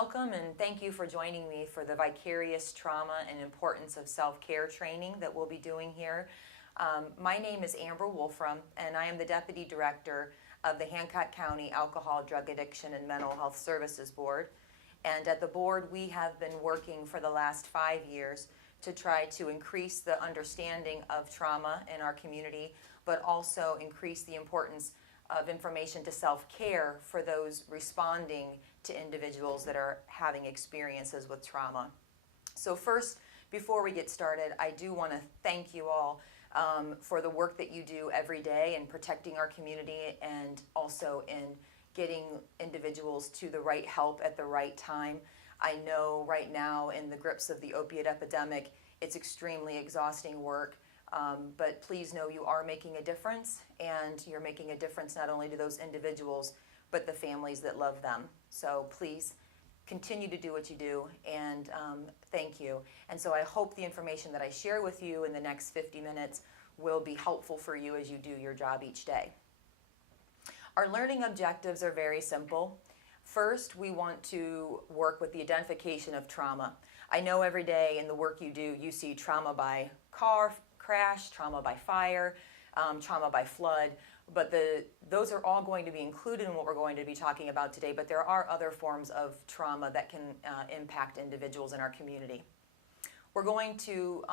Welcome and thank you for joining me for the Vicarious Trauma and Importance of Self-Care training that we'll be doing here. My name is Amber Wolfrom and I am the Deputy Director of the Hancock County Alcohol, Drug Addiction and Mental Health Services Board. And at the board we have been working for the last 5 years to try to increase the understanding of trauma in our community, but also increase the importance of information to self-care for those responding to individuals that are having experiences with trauma. So first, before we get started, I do want to thank you all for the work that you do every day in protecting our community and also in getting individuals to the right help at the right time. I know right now in the grips of the opiate epidemic, it's extremely exhausting work. But please know you are making a difference, and you're making a difference not only to those individuals, but the families that love them. So please continue to do what you do, and thank you. And so I hope the information that I share with you in the next 50 minutes will be helpful for you as you do your job each day. Our learning objectives are very simple. First, we want to work with the identification of trauma. I know every day in the work you do, you see trauma by car crash, trauma by fire, trauma by flood, but those are all going to be included in what we're going to be talking about today, but there are other forms of trauma that can impact individuals in our community. We're going to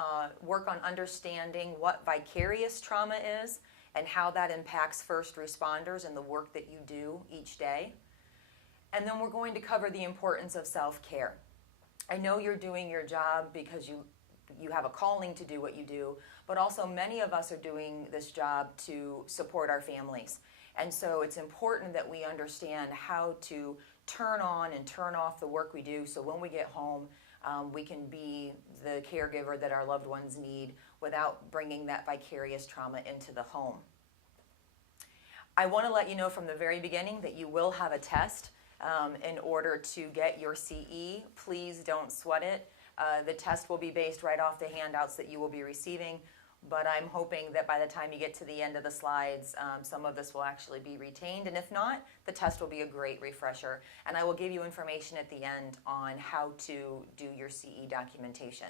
work on understanding what vicarious trauma is and how that impacts first responders and the work that you do each day. And then we're going to cover the importance of self-care. I know you're doing your job because you have a calling to do what you do, but also many of us are doing this job to support our families. And so it's important that we understand how to turn on and turn off the work we do so when we get home, we can be the caregiver that our loved ones need without bringing that vicarious trauma into the home. I want to let you know from the very beginning that you will have a test in order to get your CE. Please don't sweat it. The test will be based right off the handouts that you will be receiving, but I'm hoping that by the time you get to the end of the slides, some of this will actually be retained, and if not, the test will be a great refresher, and I will give you information at the end on how to do your CE documentation.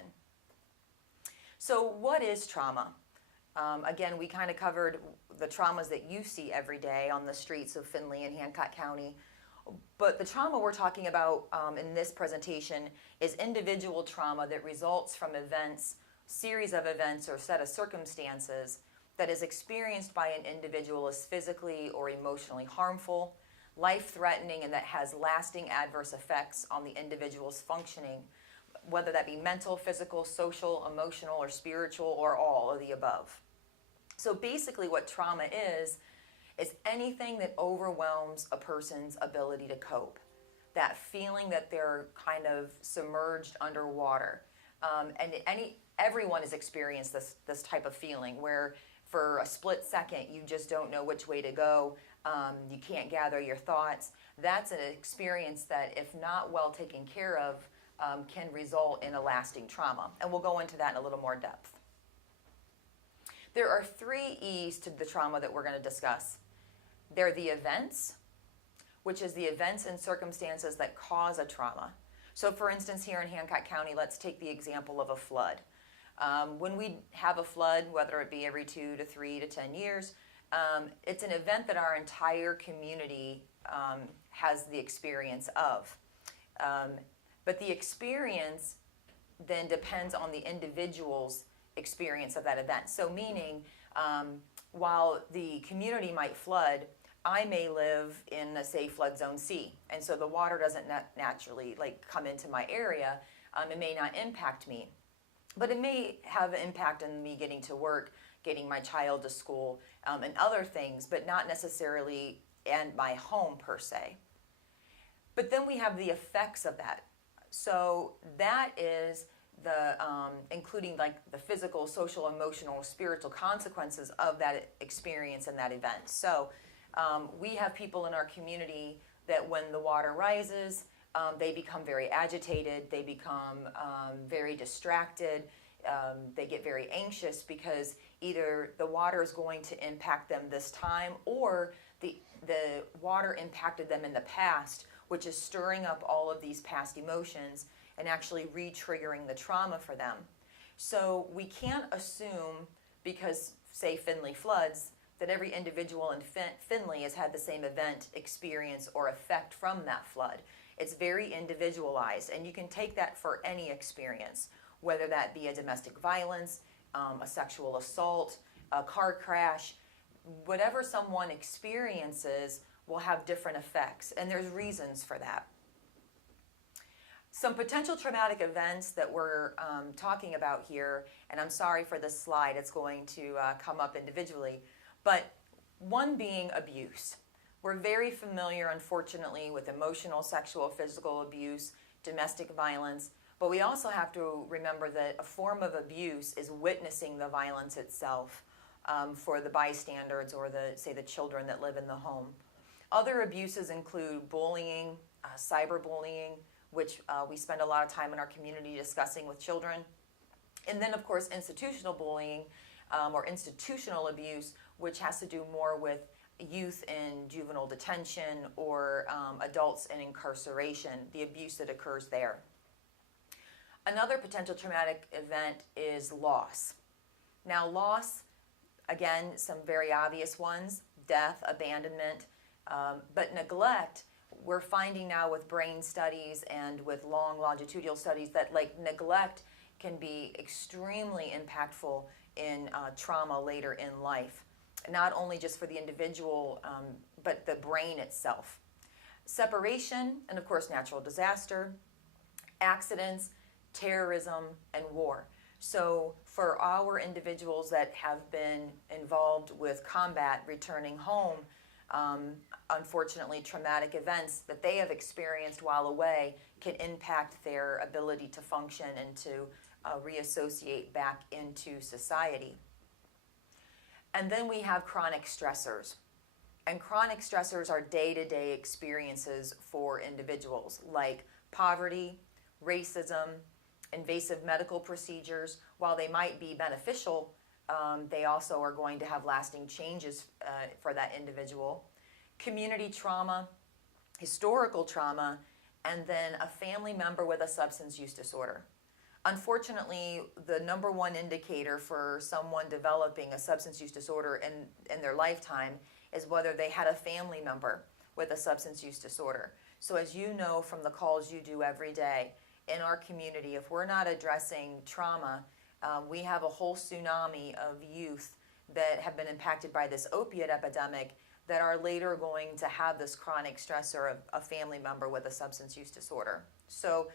So what is trauma? Again, we kind of covered the traumas that you see every day on the streets of Findlay and Hancock County. But the trauma we're talking about in this presentation is individual trauma that results from events, series of events or set of circumstances that is experienced by an individual as physically or emotionally harmful, life-threatening, and that has lasting adverse effects on the individual's functioning, whether that be mental, physical, social, emotional, or spiritual, or all of the above. So basically what trauma is anything that overwhelms a person's ability to cope. That feeling that they're kind of submerged underwater. And everyone has experienced this type of feeling where for a split second you just don't know which way to go. You can't gather your thoughts. That's an experience that, if not well taken care of, can result in a lasting trauma. And we'll go into that in a little more depth. There are 3 E's to the trauma that we're going to discuss. They're the events, which is the events and circumstances that cause a trauma. So for instance, here in Hancock County, let's take the example of a flood. When we have a flood, whether it be every 2 to 3 to 10 years, it's an event that our entire community has the experience of. But the experience then depends on the individual's experience of that event. So meaning, while the community might flood, I may live in, say, flood zone C, and so the water doesn't naturally come into my area. It may not impact me, but it may have an impact on me getting to work, getting my child to school, and other things, but not necessarily in my home per se. But then we have the effects of that. So that is the including the physical, social, emotional, spiritual consequences of that experience and that event. So we have people in our community that when the water rises, they become very agitated, they become very distracted, they get very anxious because either the water is going to impact them this time or the water impacted them in the past which is stirring up all of these past emotions and actually re-triggering the trauma for them. So we can't assume, because, say, Findlay floods, that every individual in Findlay has had the same event, experience, or effect from that flood. It's very individualized, and you can take that for any experience, whether that be a domestic violence, a sexual assault, a car crash. Whatever someone experiences will have different effects, and there's reasons for that. Some potential traumatic events that we're talking about here, and I'm sorry for this slide, it's going to come up individually, but one being abuse. We're very familiar, unfortunately, with emotional, sexual, physical abuse, domestic violence, but we also have to remember that a form of abuse is witnessing the violence itself for the bystanders or the children that live in the home. Other abuses include bullying, cyberbullying, which we spend a lot of time in our community discussing with children. And then, of course, institutional bullying or institutional abuse, which has to do more with youth in juvenile detention or adults in incarceration, the abuse that occurs there. Another potential traumatic event is loss. Now, loss, again, some very obvious ones: death, abandonment, but neglect. We're finding now with brain studies and with long longitudinal studies that neglect can be extremely impactful in trauma later in life, not only just for the individual, but the brain itself. Separation, and of course natural disaster, accidents, terrorism, and war. So for our individuals that have been involved with combat returning home, unfortunately, traumatic events that they have experienced while away can impact their ability to function and to reassociate back into society. And then we have chronic stressors. And chronic stressors are day-to-day experiences for individuals, like poverty, racism, invasive medical procedures. While they might be beneficial, they also are going to have lasting changes for that individual. Community trauma, historical trauma, and then a family member with a substance use disorder. Unfortunately, the number one indicator for someone developing a substance use disorder in their lifetime is whether they had a family member with a substance use disorder. So as you know from the calls you do every day, in our community, if we're not addressing trauma, we have a whole tsunami of youth that have been impacted by this opiate epidemic that are later going to have this chronic stressor of a family member with a substance use disorder. So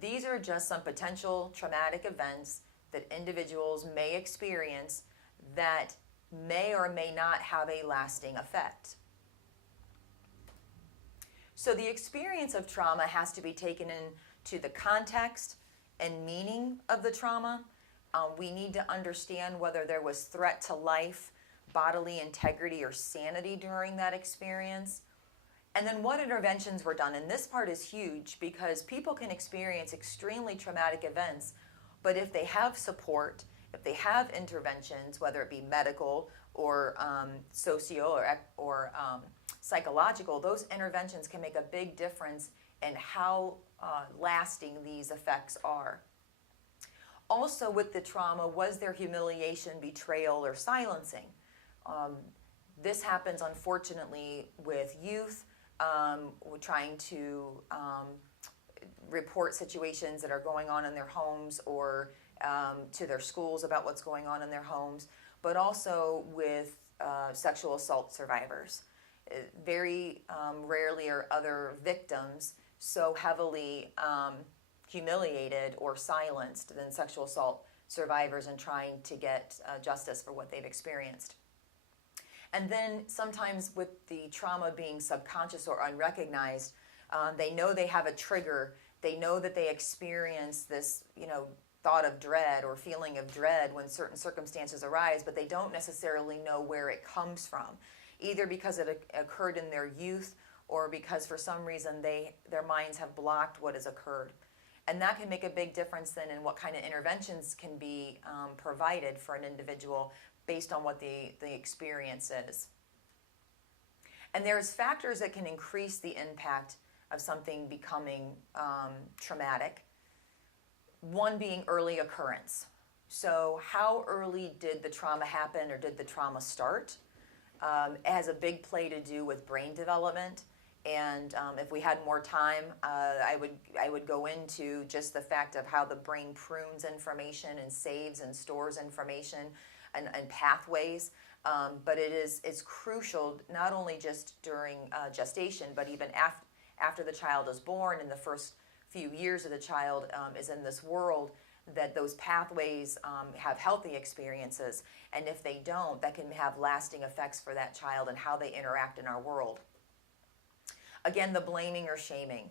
these are just some potential traumatic events that individuals may experience that may or may not have a lasting effect. So the experience of trauma has to be taken into the context and meaning of the trauma. We need to understand whether there was threat to life, bodily integrity, or sanity during that experience. And then what interventions were done. And this part is huge because people can experience extremely traumatic events, but if they have support, if they have interventions, whether it be medical or socio or psychological, those interventions can make a big difference in how lasting these effects are. Also with the trauma, was there humiliation, betrayal, or silencing? This happens unfortunately with youth trying to report situations that are going on in their homes or to their schools about what's going on in their homes, but also with sexual assault survivors. Very rarely are other victims so heavily humiliated or silenced than sexual assault survivors in trying to get justice for what they've experienced. And then sometimes with the trauma being subconscious or unrecognized, they know they have a trigger. They know that they experience this, thought of dread or feeling of dread when certain circumstances arise, but they don't necessarily know where it comes from, either because it occurred in their youth or because for some reason their minds have blocked what has occurred. And that can make a big difference then in what kind of interventions can be provided for an individual based on what the experience is. And there's factors that can increase the impact of something becoming traumatic. One being early occurrence. So how early did the trauma happen, or did the trauma start? It has a big play to do with brain development. And if we had more time, I would go into just the fact of how the brain prunes information and saves and stores information and pathways. But it's crucial, not only just during gestation, but even after the child is born, in the first few years of the child is in this world, that those pathways have healthy experiences. And if they don't, that can have lasting effects for that child and how they interact in our world. Again, the blaming or shaming.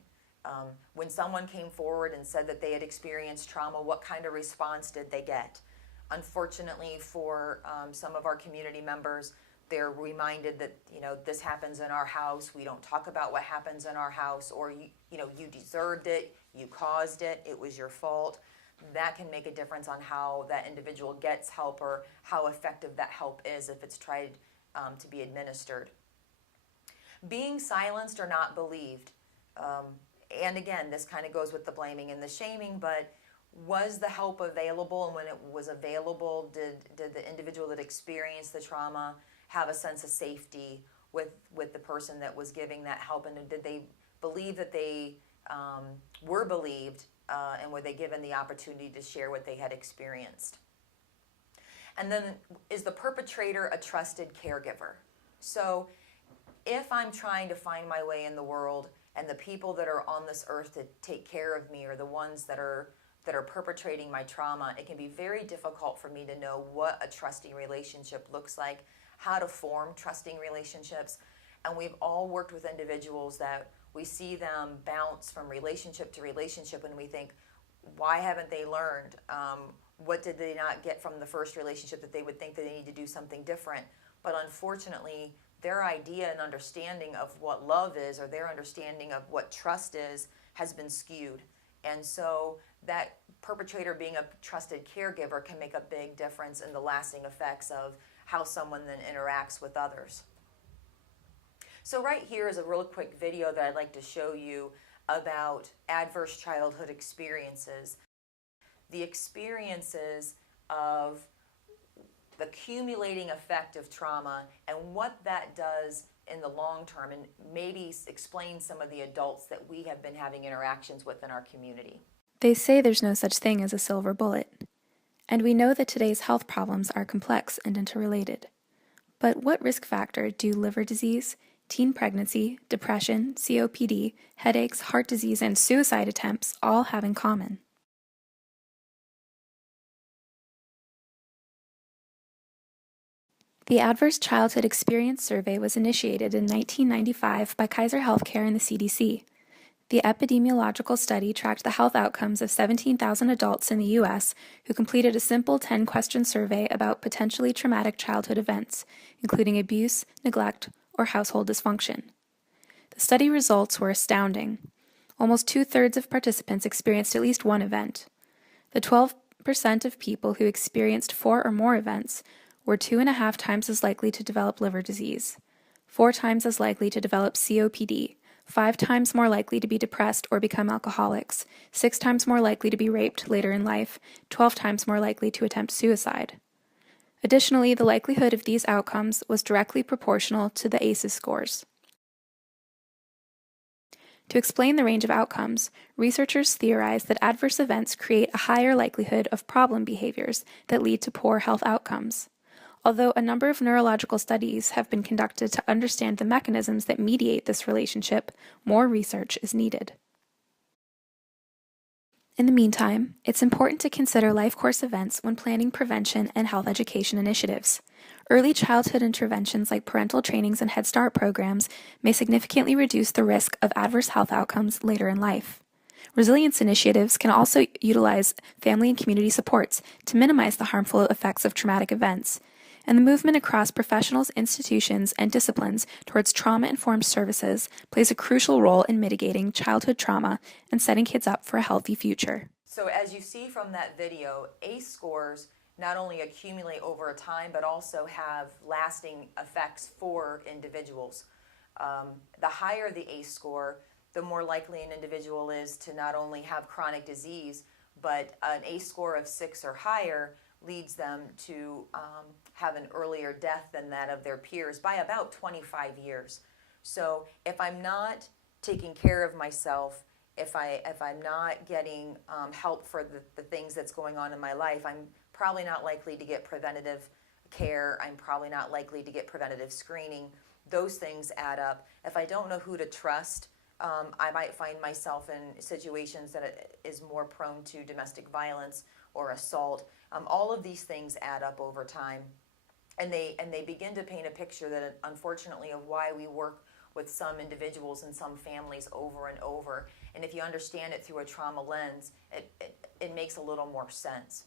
When someone came forward and said that they had experienced trauma, what kind of response did they get? Unfortunately for some of our community members, they're reminded that, this happens in our house. We don't talk about what happens in our house, or you deserved it, you caused it, it was your fault. That can make a difference on how that individual gets help, or how effective that help is if it's tried to be administered. Being silenced or not believed. And again, this kind of goes with the blaming and the shaming, but was the help available? And when it was available, did the individual that experienced the trauma have a sense of safety with the person that was giving that help? And did they believe that they were believed, and were they given the opportunity to share what they had experienced? And then, is the perpetrator a trusted caregiver? So if I'm trying to find my way in the world, and the people that are on this earth to take care of me are the ones that are perpetrating my trauma, it can be very difficult for me to know what a trusting relationship looks like, how to form trusting relationships. And we've all worked with individuals that we see them bounce from relationship to relationship, and we think, why haven't they learned? What did they not get from the first relationship that they would think that they need to do something different? But unfortunately, their idea and understanding of what love is, or their understanding of what trust is, has been skewed. And so that perpetrator being a trusted caregiver can make a big difference in the lasting effects of how someone then interacts with others. So right here is a real quick video that I'd like to show you about adverse childhood experiences. The experiences of the accumulating effect of trauma and what that does in the long term, and maybe explain some of the adults that we have been having interactions with in our community. They say there's no such thing as a silver bullet. And we know that today's health problems are complex and interrelated. But what risk factor do liver disease, teen pregnancy, depression, COPD, headaches, heart disease, and suicide attempts all have in common? The Adverse Childhood Experience Survey was initiated in 1995 by Kaiser Healthcare and the CDC. The epidemiological study tracked the health outcomes of 17,000 adults in the U.S. who completed a simple 10-question survey about potentially traumatic childhood events, including abuse, neglect, or household dysfunction. The study results were astounding. Almost 2/3 of participants experienced at least one event. The 12% of people who experienced 4 or more events were 2.5 times as likely to develop liver disease, 4 times as likely to develop COPD, 5 times more likely to be depressed or become alcoholics, 6 times more likely to be raped later in life, 12 times more likely to attempt suicide. Additionally, the likelihood of these outcomes was directly proportional to the ACEs scores. To explain the range of outcomes, researchers theorize that adverse events create a higher likelihood of problem behaviors that lead to poor health outcomes. Although a number of neurological studies have been conducted to understand the mechanisms that mediate this relationship, more research is needed. In the meantime, it's important to consider life course events when planning prevention and health education initiatives. Early childhood interventions like parental trainings and Head Start programs may significantly reduce the risk of adverse health outcomes later in life. Resilience initiatives can also utilize family and community supports to minimize the harmful effects of traumatic events. And the movement across professionals, institutions, and disciplines towards trauma-informed services plays a crucial role in mitigating childhood trauma and setting kids up for a healthy future. So as you see from that video, ACE scores not only accumulate over time, but also have lasting effects for individuals. The higher the ACE score, the more likely an individual is to not only have chronic disease, but an ACE score of 6 or higher leads them to have an earlier death than that of their peers by about 25 years. So if I'm not taking care of myself, if I'm not getting help for the things that's going on in my life, I'm probably not likely to get preventative care. I'm probably not likely to get preventative screening. Those things add up. If I don't know who to trust, I might find myself in situations that it is more prone to domestic violence or assault. All of these things add up over time, and they begin to paint a picture that, unfortunately, of why we work with some individuals and some families over and over. And if you understand it through a trauma lens, it makes a little more sense.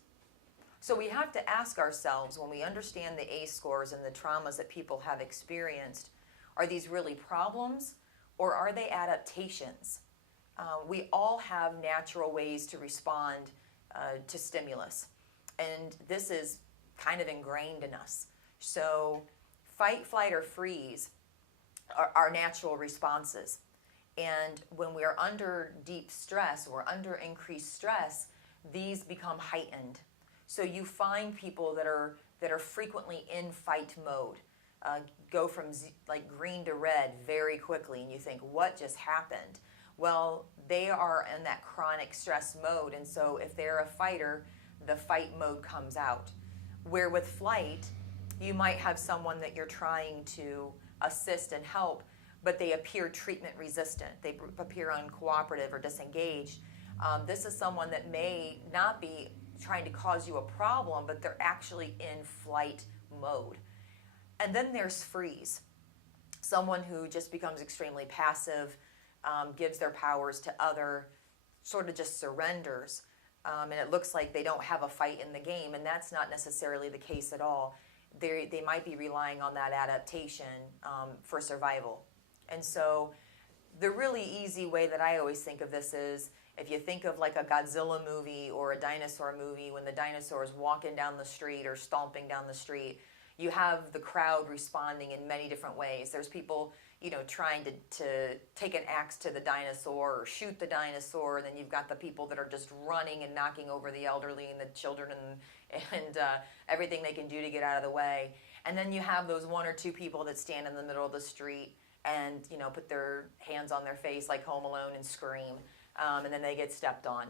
So we have to ask ourselves, when we understand the ACE scores and the traumas that people have experienced, are these really problems or are they adaptations? We all have natural ways to respond to stimulus, and this is kind of ingrained in us. So fight, flight, or freeze are natural responses. And when we are under deep stress or under increased stress, these become heightened. So you find people that are frequently in fight mode, go from like green to red very quickly, and you think, what just happened? Well, they are in that chronic stress mode, and so if they're a fighter, the fight mode comes out. Where with flight, you might have someone that you're trying to assist and help, but they appear treatment resistant. They appear uncooperative or disengaged. This is someone that may not be trying to cause you a problem, but they're actually in flight mode. And then there's freeze. Someone who just becomes extremely passive, gives their powers to other, sort of just surrenders. And it looks like they don't have a fight in the game, and that's not necessarily the case at all. They might be relying on that adaptation for survival. And so the really easy way that I always think of this is, if you think of like a Godzilla movie or a dinosaur movie, when the dinosaur is walking down the street or stomping down the street, you have the crowd responding in many different ways. There's people, trying to take an axe to the dinosaur or shoot the dinosaur. And then you've got the people that are just running and knocking over the elderly and the children and everything they can do to get out of the way. And then you have those one or two people that stand in the middle of the street and, put their hands on their face like Home Alone and scream. And then they get stepped on.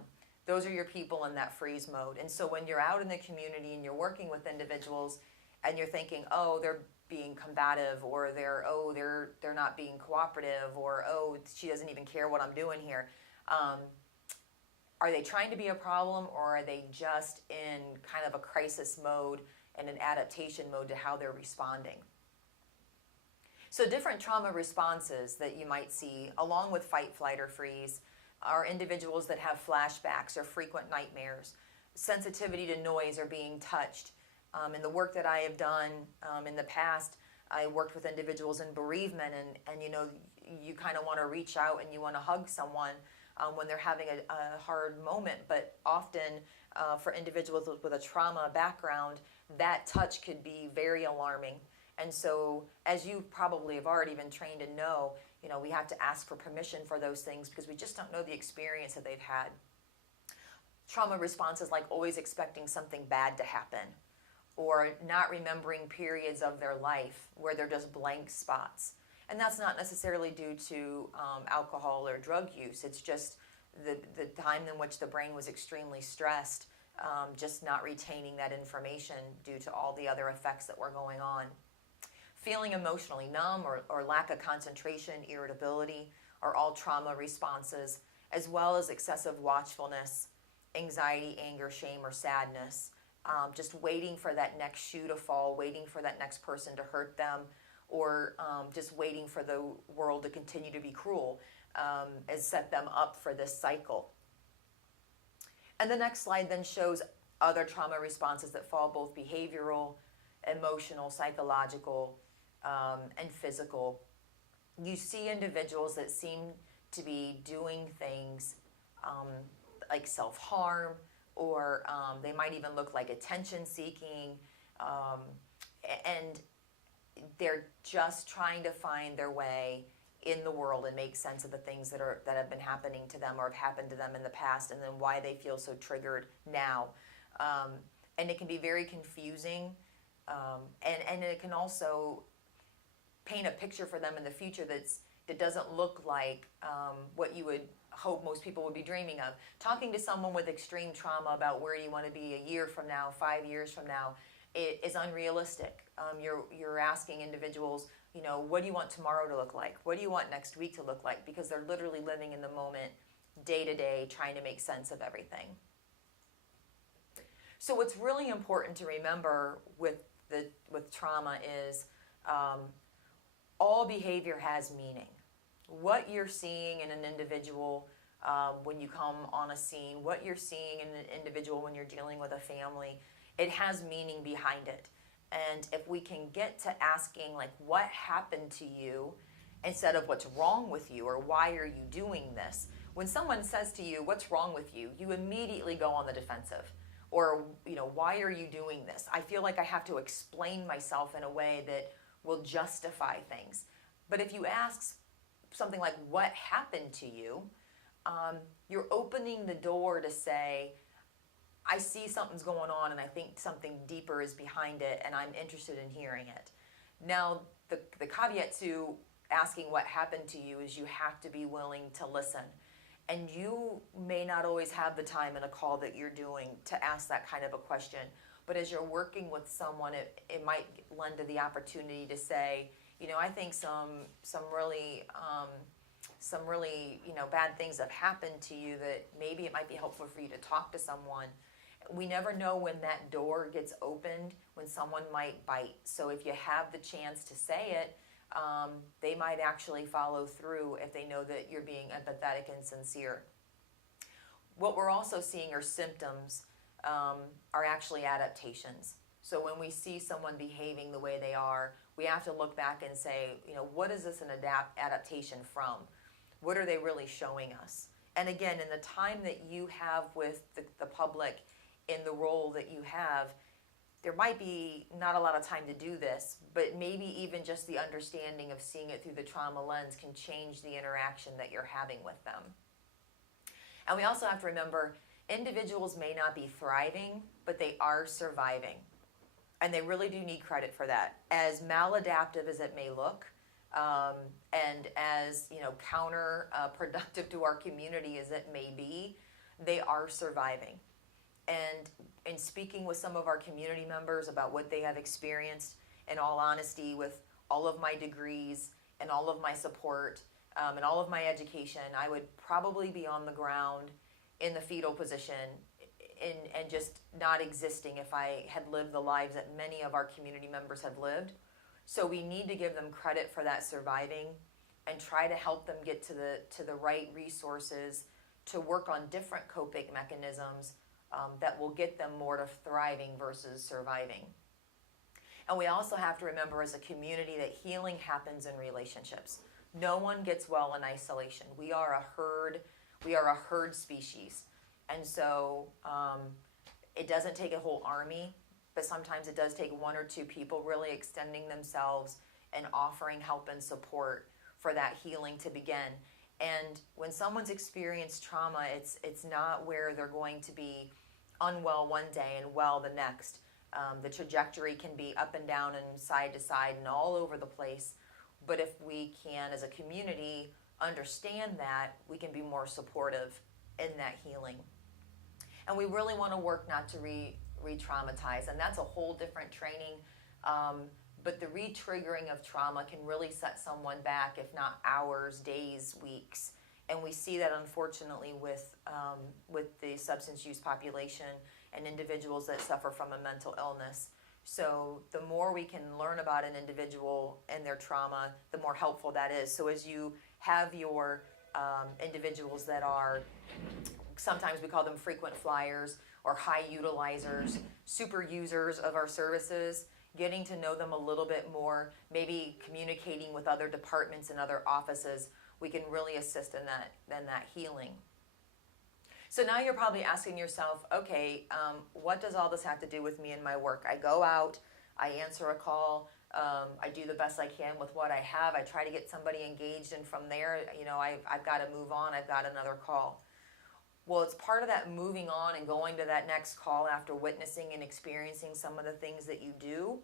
Those are your people in that freeze mode. And so when you're out in the community and you're working with individuals and you're thinking, oh, they're being combative, or they're not being cooperative, or oh, she doesn't even care what I'm doing here. Are they trying to be a problem, or are they just in kind of a crisis mode and an adaptation mode to how they're responding? So different trauma responses that you might see, along with fight, flight, or freeze, are individuals that have flashbacks or frequent nightmares, sensitivity to noise or being touched. In the work that I have done in the past, I worked with individuals in bereavement, and you kind of want to reach out and you want to hug someone when they're having a hard moment, but often for individuals with a trauma background, that touch could be very alarming. And so, as you probably have already been trained to know, we have to ask for permission for those things because we just don't know the experience that they've had. Trauma responses like always expecting something bad to happen, or not remembering periods of their life where they're just blank spots. And that's not necessarily due to alcohol or drug use. It's just the time in which the brain was extremely stressed, just not retaining that information due to all the other effects that were going on. Feeling emotionally numb or lack of concentration, irritability, are all trauma responses, as well as excessive watchfulness, anxiety, anger, shame, or sadness. Just waiting for that next shoe to fall, waiting for that next person to hurt them, or just waiting for the world to continue to be cruel, has set them up for this cycle. And the next slide then shows other trauma responses that fall both behavioral, emotional, psychological, and physical. You see individuals that seem to be doing things like self-harm, or they might even look like attention-seeking, and they're just trying to find their way in the world and make sense of the things that have been happening to them or have happened to them in the past, and then why they feel so triggered now. And it can be very confusing, and it can also paint a picture for them in the future that doesn't look like what you would hope most people would be dreaming of. Talking to someone with extreme trauma about where you want to be a year from now, 5 years from now, it is unrealistic. You're asking individuals, what do you want tomorrow to look like? What do you want next week to look like? Because they're literally living in the moment, day to day, trying to make sense of everything. So what's really important to remember with trauma is all behavior has meaning. What you're seeing in an individual when you come on a scene, what you're seeing in an individual when you're dealing with a family, it has meaning behind it. And if we can get to asking, like, what happened to you, instead of what's wrong with you or why are you doing this? When someone says to you, what's wrong with you, you immediately go on the defensive. Or, why are you doing this? I feel like I have to explain myself in a way that will justify things. But if you ask something like, what happened to you, you're opening the door to say, I see something's going on and I think something deeper is behind it and I'm interested in hearing it. Now, the caveat to asking what happened to you is you have to be willing to listen. And you may not always have the time in a call that you're doing to ask that kind of a question. But as you're working with someone, it might lend to the opportunity to say, I think some really bad things have happened to you that maybe it might be helpful for you to talk to someone. We never know when that door gets opened, when someone might bite. So if you have the chance to say it, they might actually follow through if they know that you're being empathetic and sincere. What we're also seeing are symptoms, are actually adaptations. So when we see someone behaving the way they are, we have to look back and say, what is this an adaptation from? What are they really showing us? And again, in the time that you have with the public, in the role that you have, there might be not a lot of time to do this, but maybe even just the understanding of seeing it through the trauma lens can change the interaction that you're having with them. And we also have to remember, individuals may not be thriving, but they are surviving. And they really do need credit for that. As maladaptive as it may look, and as counterproductive to our community as it may be, they are surviving. And in speaking with some of our community members about what they have experienced, in all honesty, with all of my degrees and all of my support and all of my education, I would probably be on the ground in the fetal position and just not existing if I had lived the lives that many of our community members have lived. So we need to give them credit for that surviving and try to help them get to the right resources to work on different coping mechanisms that will get them more to thriving versus surviving. And we also have to remember as a community that healing happens in relationships. No one gets well in isolation. We are a herd species. And so it doesn't take a whole army, but sometimes it does take one or two people really extending themselves and offering help and support for that healing to begin. And when someone's experienced trauma, it's not where they're going to be unwell one day and well the next. The trajectory can be up and down and side to side and all over the place. But if we can, as a community, understand that, we can be more supportive in that healing. And we really want to work not to re-traumatize, and that's a whole different training. But the re-triggering of trauma can really set someone back, if not hours, days, weeks. And we see that, unfortunately, with the substance use population and individuals that suffer from a mental illness. So the more we can learn about an individual and their trauma, the more helpful that is. So as you have your individuals that are, sometimes we call them frequent flyers or high utilizers, super users of our services, getting to know them a little bit more, maybe communicating with other departments and other offices, we can really assist in that healing. So now you're probably asking yourself, okay, what does all this have to do with me and my work? I go out, I answer a call, I do the best I can with what I have. I try to get somebody engaged, and from there, I've got to move on. I've got another call. Well, it's part of that moving on and going to that next call after witnessing and experiencing some of the things that you do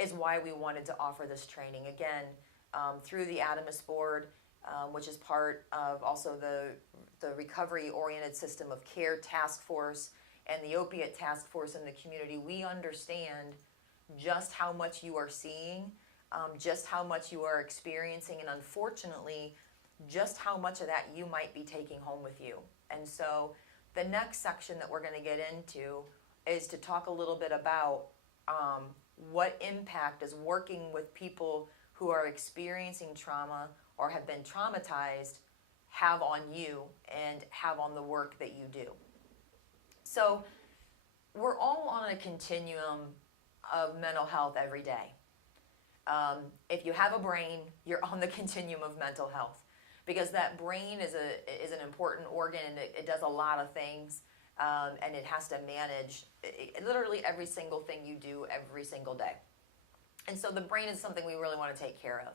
is why we wanted to offer this training. Again, through the ADAMHS board, which is part of also the recovery-oriented system of care task force and the opiate task force in the community, we understand just how much you are seeing, just how much you are experiencing, and unfortunately, just how much of that you might be taking home with you. And so the next section that we're going to get into is to talk a little bit about what impact does working with people who are experiencing trauma or have been traumatized have on you and have on the work that you do. So we're all on a continuum of mental health every day. If you have a brain, you're on the continuum of mental health, because that brain is an important organ, and it does a lot of things, and it has to manage literally every single thing you do every single day. And so the brain is something we really want to take care of.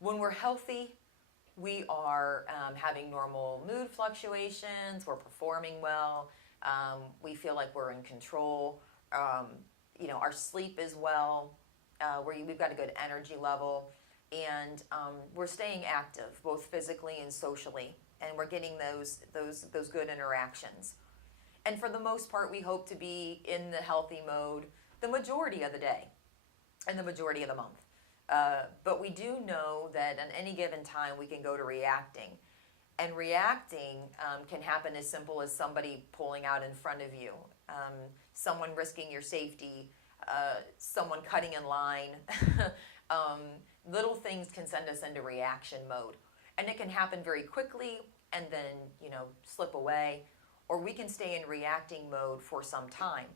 When we're healthy, we are having normal mood fluctuations, we're performing well, we feel like we're in control, our sleep is well, we've got a good energy level, and we're staying active, both physically and socially, and we're getting those good interactions. And for the most part, we hope to be in the healthy mode the majority of the day and the majority of the month. But we do know that at any given time, we can go to reacting. And reacting can happen as simple as somebody pulling out in front of you, someone risking your safety, someone cutting in line. Little things can send us into reaction mode. And it can happen very quickly and then, slip away. Or we can stay in reacting mode for some time.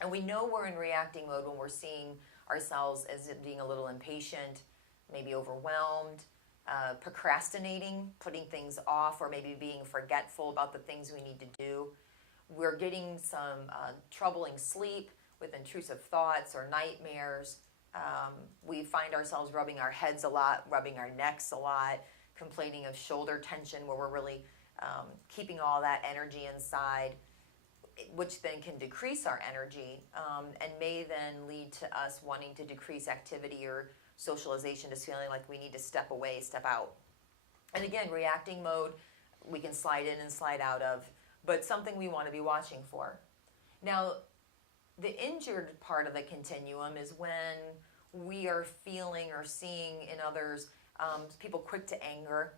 And we know we're in reacting mode when we're seeing ourselves as being a little impatient, maybe overwhelmed, procrastinating, putting things off, or maybe being forgetful about the things we need to do. We're getting some troubling sleep with intrusive thoughts or nightmares. We find ourselves rubbing our heads a lot, rubbing our necks a lot, complaining of shoulder tension where we're really keeping all that energy inside, which then can decrease our energy and may then lead to us wanting to decrease activity or socialization, just feeling like we need to step away, step out. And again, reacting mode, we can slide in and slide out of, but something we want to be watching for. Now, the injured part of the continuum is when we are feeling or seeing in others people quick to anger,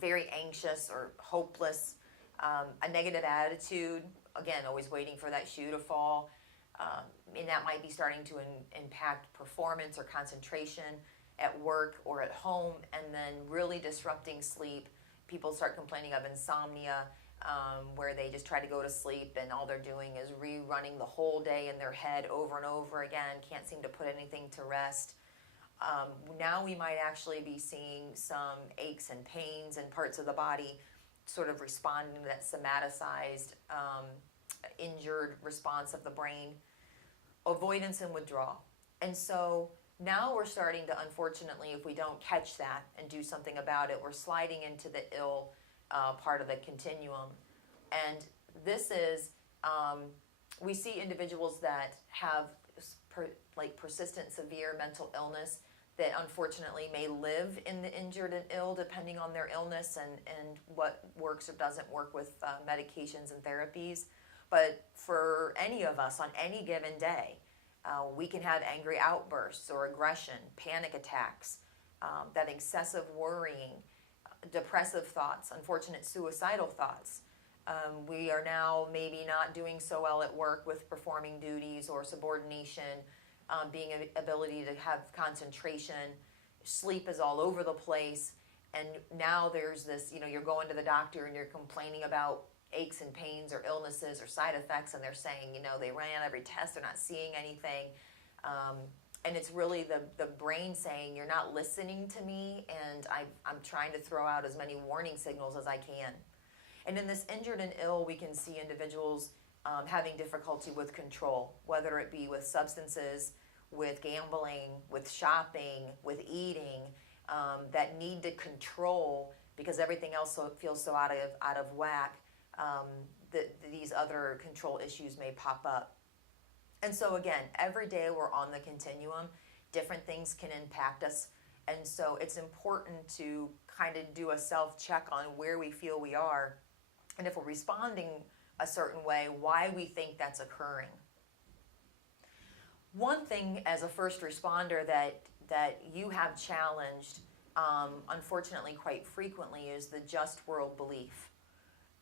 very anxious or hopeless, a negative attitude, again, always waiting for that shoe to fall, and that might be starting to impact performance or concentration at work or at home, and then really disrupting sleep. People start complaining of insomnia, where they just try to go to sleep and all they're doing is rerunning the whole day in their head over and over again, can't seem to put anything to rest. Now we might actually be seeing some aches and pains in parts of the body, sort of responding to that somaticized, injured response of the brain, avoidance and withdrawal. And so now we're starting to, unfortunately, if we don't catch that and do something about it, we're sliding into the ill part of the continuum. And this is, we see individuals that have persistent severe mental illness that unfortunately may live in the injured and ill depending on their illness and what works or doesn't work with medications and therapies. But for any of us on any given day, we can have angry outbursts or aggression, panic attacks, that excessive worrying, depressive thoughts, unfortunate suicidal thoughts. We are now maybe not doing so well at work with performing duties or subordination, being an ability to have concentration. Sleep is all over the place. And now there's this, you're going to the doctor and you're complaining about aches and pains or illnesses or side effects, and they're saying, they ran every test, they're not seeing anything. And it's really the brain saying, you're not listening to me, and I'm trying to throw out as many warning signals as I can. And in this injured and ill, we can see individuals having difficulty with control, whether it be with substances with gambling, with shopping, with eating, that need to control because everything else feels so out of whack, that these other control issues may pop up. And so again, every day we're on the continuum. Different things can impact us. And so it's important to kind of do a self-check on where we feel we are, and if we're responding a certain way, why we think that's occurring. One thing as a first responder that you have challenged, unfortunately quite frequently, is the just world belief.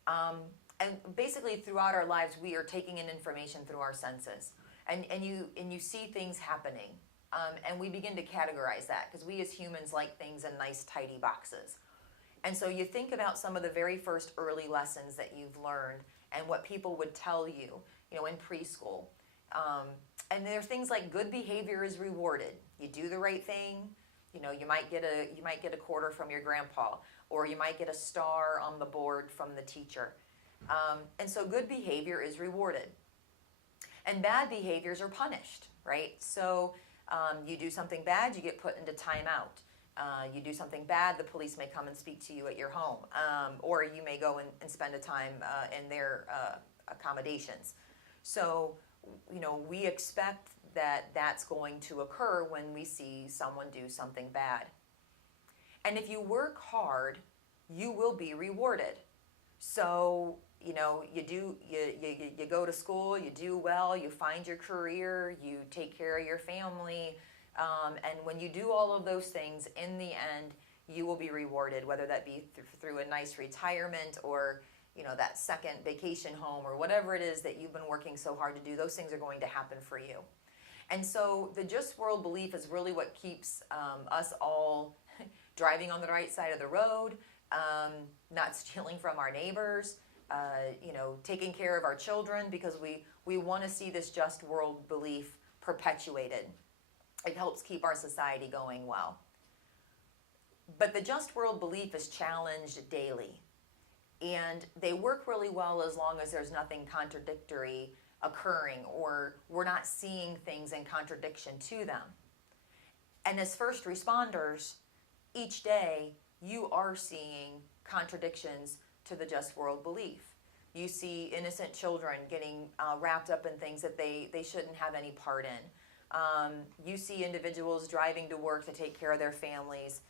And basically throughout our lives, we are taking in information through our senses. And you see things happening. And we begin to categorize that because we as humans like things in nice, tidy boxes. And so you think about some of the very first early lessons that you've learned and what people would tell you, in preschool. And there are things like good behavior is rewarded. You do the right thing, you might get a quarter from your grandpa, or you might get a star on the board from the teacher. And so good behavior is rewarded. And bad behaviors are punished, right? So you do something bad, you get put into timeout. You do something bad, the police may come and speak to you at your home, or you may go and spend a time in their accommodations. So, we expect that that's going to occur when we see someone do something bad. And if you work hard, you will be rewarded. So, you go to school, you do well, you find your career, you take care of your family, and when you do all of those things, in the end, you will be rewarded, whether that be through a nice retirement or, that second vacation home or whatever it is that you've been working so hard to do. Those things are going to happen for you. And so the just world belief is really what keeps us all driving on the right side of the road, not stealing from our neighbors, taking care of our children, because we want to see this just world belief perpetuated. It helps keep our society going well. But the just world belief is challenged daily. And they work really well as long as there's nothing contradictory occurring, or we're not seeing things in contradiction to them. And as first responders, each day you are seeing contradictions to the just world belief. You see innocent children getting wrapped up in things that they shouldn't have any part in. You see individuals driving to work to take care of their families,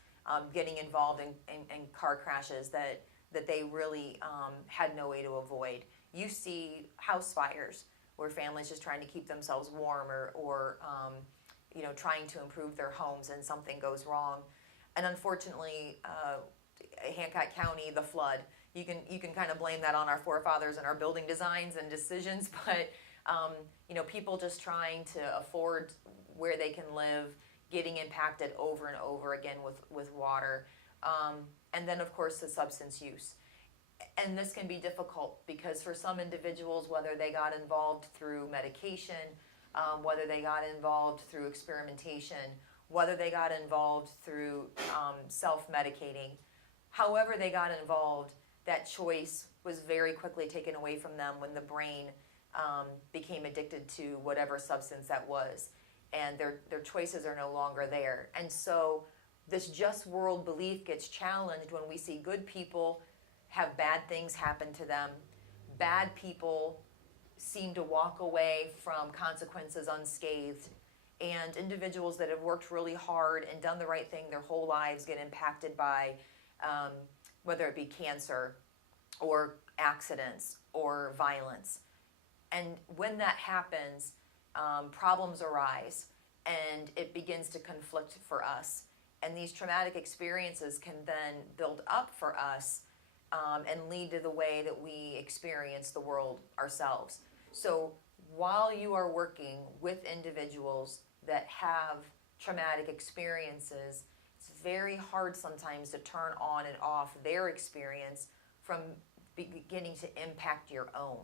getting involved in car crashes that they really had no way to avoid. You see house fires where families just trying to keep themselves warm, or trying to improve their homes, and something goes wrong. And unfortunately, Hancock County, the flood, you can kind of blame that on our forefathers and our building designs and decisions, but people just trying to afford where they can live, getting impacted over and over again with water. And then, of course, the substance use. And this can be difficult because for some individuals, whether they got involved through medication, whether they got involved through experimentation, whether they got involved through self-medicating, however they got involved, that choice was very quickly taken away from them when the brain became addicted to whatever substance that was. And their choices are no longer there. And so this just world belief gets challenged when we see good people have bad things happen to them. Bad people seem to walk away from consequences unscathed. And individuals that have worked really hard and done the right thing their whole lives get impacted by whether it be cancer or accidents or violence. And when that happens, problems arise and it begins to conflict for us. And these traumatic experiences can then build up for us and lead to the way that we experience the world ourselves. So while you are working with individuals that have traumatic experiences, it's very hard sometimes to turn on and off their experience from beginning to impact your own.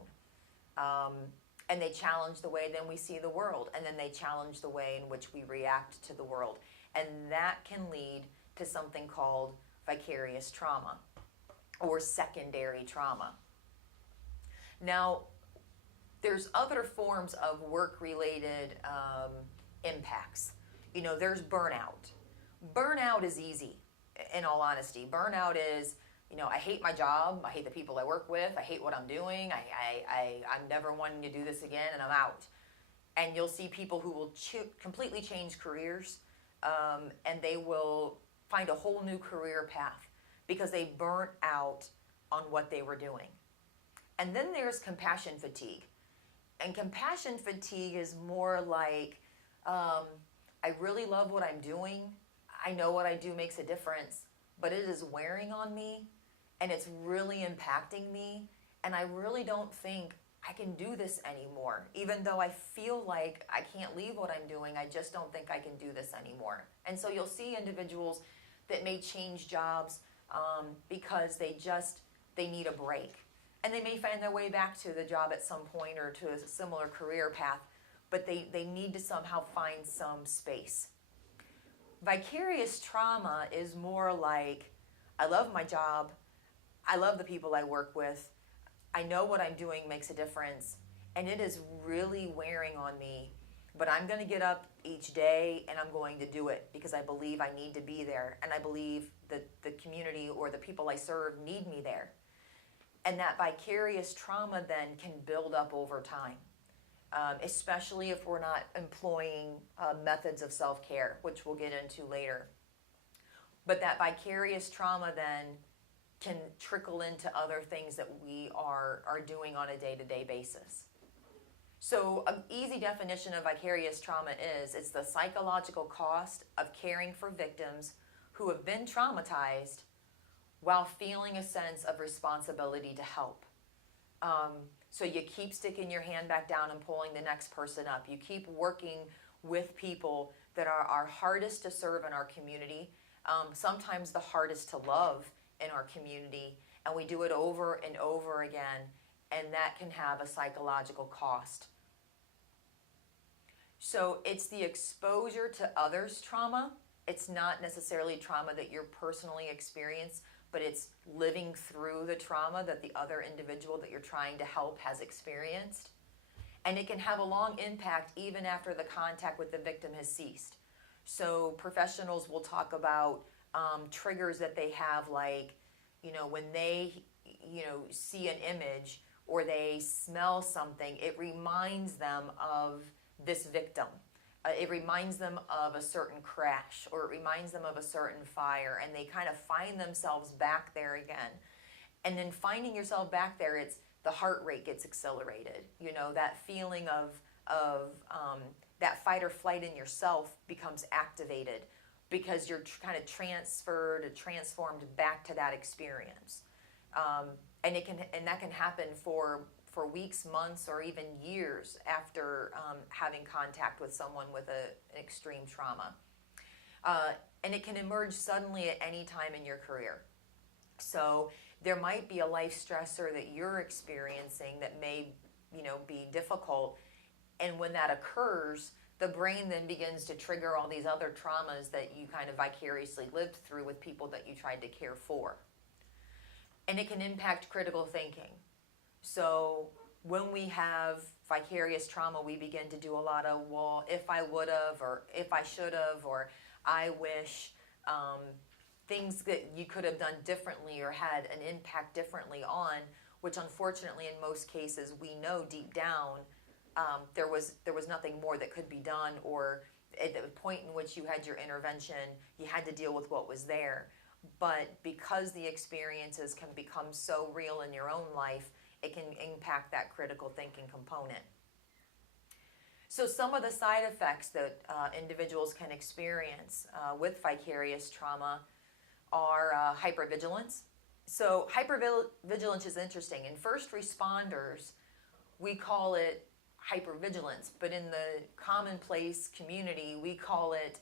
And they challenge the way then we see the world, and then they challenge the way in which we react to the world. And that can lead to something called vicarious trauma or secondary trauma. Now, there's other forms of work-related impacts. There's burnout. Burnout is easy, in all honesty. Burnout is, I hate my job, I hate the people I work with, I hate what I'm doing, I'm never wanting to do this again, and I'm out. And you'll see people who will completely change careers, and they will find a whole new career path because they burnt out on what they were doing. And then there's compassion fatigue. And compassion fatigue is more like, I really love what I'm doing. I know what I do makes a difference, but it is wearing on me, and it's really impacting me, and I really don't think I can do this anymore. Even though I feel like I can't leave what I'm doing, I just don't think I can do this anymore. And so you'll see individuals that may change jobs because they need a break. And they may find their way back to the job at some point or to a similar career path, but they need to somehow find some space. Vicarious trauma is more like, I love my job, I love the people I work with, I know what I'm doing makes a difference, and it is really wearing on me, but I'm going to get up each day and I'm going to do it because I believe I need to be there, and I believe that the community or the people I serve need me there. And that vicarious trauma then can build up over time, especially if we're not employing methods of self-care, which we'll get into later. But that vicarious trauma then can trickle into other things that we are doing on a day-to-day basis. So an easy definition of vicarious trauma is, it's the psychological cost of caring for victims who have been traumatized while feeling a sense of responsibility to help. So you keep sticking your hand back down and pulling the next person up. You keep working with people that are hardest to serve in our community, sometimes the hardest to love in our community, and we do it over and over again, and that can have a psychological cost. So it's the exposure to others' trauma. It's not necessarily trauma that you're personally experienced, but it's living through the trauma that the other individual that you're trying to help has experienced. And it can have a long impact even after the contact with the victim has ceased. So professionals will talk about triggers that they have, like, when they, see an image or they smell something, it reminds them of this victim. It reminds them of a certain crash, or it reminds them of a certain fire, and they kind of find themselves back there again. And then finding yourself back there, it's the heart rate gets accelerated. That feeling of that fight or flight in yourself becomes activated because you're kind of transformed back to that experience. And that can happen for weeks, months, or even years after having contact with someone with an extreme trauma. And it can emerge suddenly at any time in your career. So there might be a life stressor that you're experiencing that may, be difficult. And when that occurs, the brain then begins to trigger all these other traumas that you kind of vicariously lived through with people that you tried to care for. And it can impact critical thinking. So when we have vicarious trauma, we begin to do a lot of, well, if I would have, or if I should have, or I wish, things that you could have done differently or had an impact differently on, which unfortunately in most cases we know deep down there was nothing more that could be done, or at the point in which you had your intervention, you had to deal with what was there. But because the experiences can become so real in your own life, it can impact that critical thinking component. So some of the side effects that individuals can experience with vicarious trauma are hypervigilance. So hypervigilance is interesting. In first responders, we call it hypervigilance, but in the commonplace community, we call it,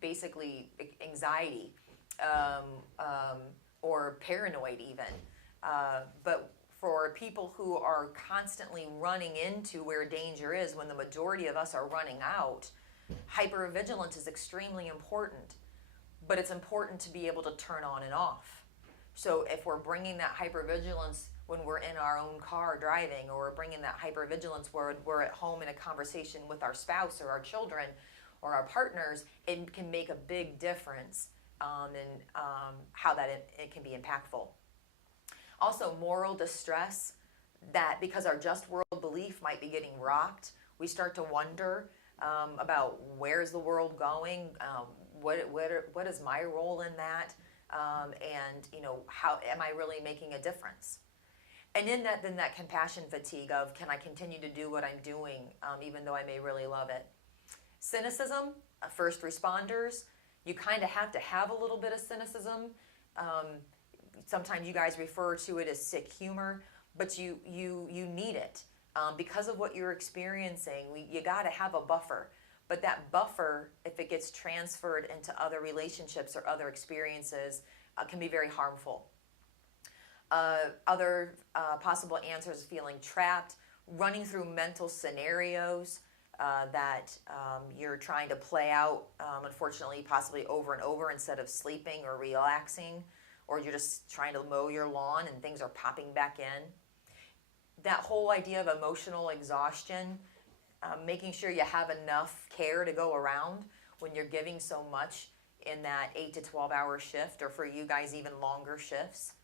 basically anxiety or paranoid even. But for people who are constantly running into where danger is, when the majority of us are running out, hypervigilance is extremely important. But it's important to be able to turn on and off. So if we're bringing that hypervigilance when we're in our own car driving, or we're bringing that hypervigilance where we're at home in a conversation with our spouse or our children or our partners. It can make a big difference in how that it can be impactful. Also, moral distress, that because our just world belief might be getting rocked, we start to wonder about where's the world going, what is my role in that, and how am I really making a difference? And in that, then that compassion fatigue of, can I continue to do what I'm doing even though I may really love it? Cynicism, first responders, you kind of have to have a little bit of cynicism. Sometimes you guys refer to it as sick humor, but you need it because of what you're experiencing. You got to have a buffer, but that buffer, if it gets transferred into other relationships or other experiences, can be very harmful. Other possible answers: feeling trapped, running through mental scenarios that you're trying to play out, unfortunately, possibly over and over instead of sleeping or relaxing, or you're just trying to mow your lawn and things are popping back in. That whole idea of emotional exhaustion, making sure you have enough care to go around when you're giving so much in that 8 to 12 hour shift, or for you guys even longer shifts.